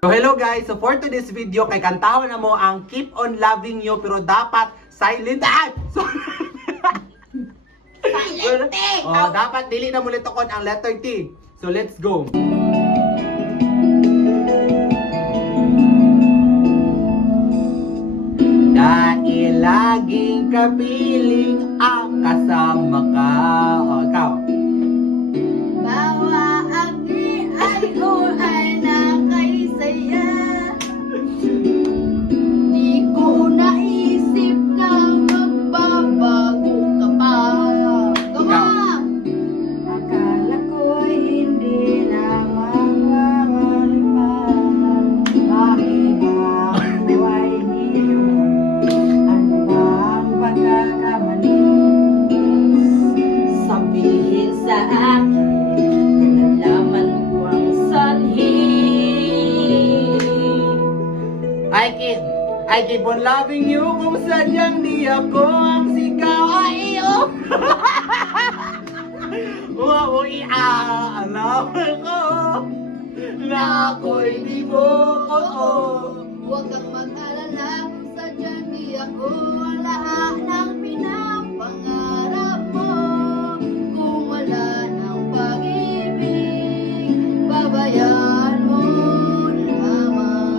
So hello guys, so for today's video kay kantahan na mo ang Keep on Loving You pero dapat silent. So, Silent T! dapat dili na mulit tukon ang letter T. So let's go. Dahil laging kapiling ang kasama ka. Ikaw. Bawa aki ay ay nakaisaya. Di ko naisip na magbabago ka pa. Gawa! Akala ko'y hindi na mawawala pa. Bakit ba buhay niyo? Ano ba ang pagkakamali? Sabihin sa akin, nalaman ko ang sanhi. I keep on loving you kung sadyang di ako ang sigaw. Ay, iyo! Uwi, alam ko na ako'y di mo. Huwag kang mag-alala kung sadyang di ako ang lahat ng pinapangarap mo. Kung wala ng pag-ibig, babayaan mo lamang.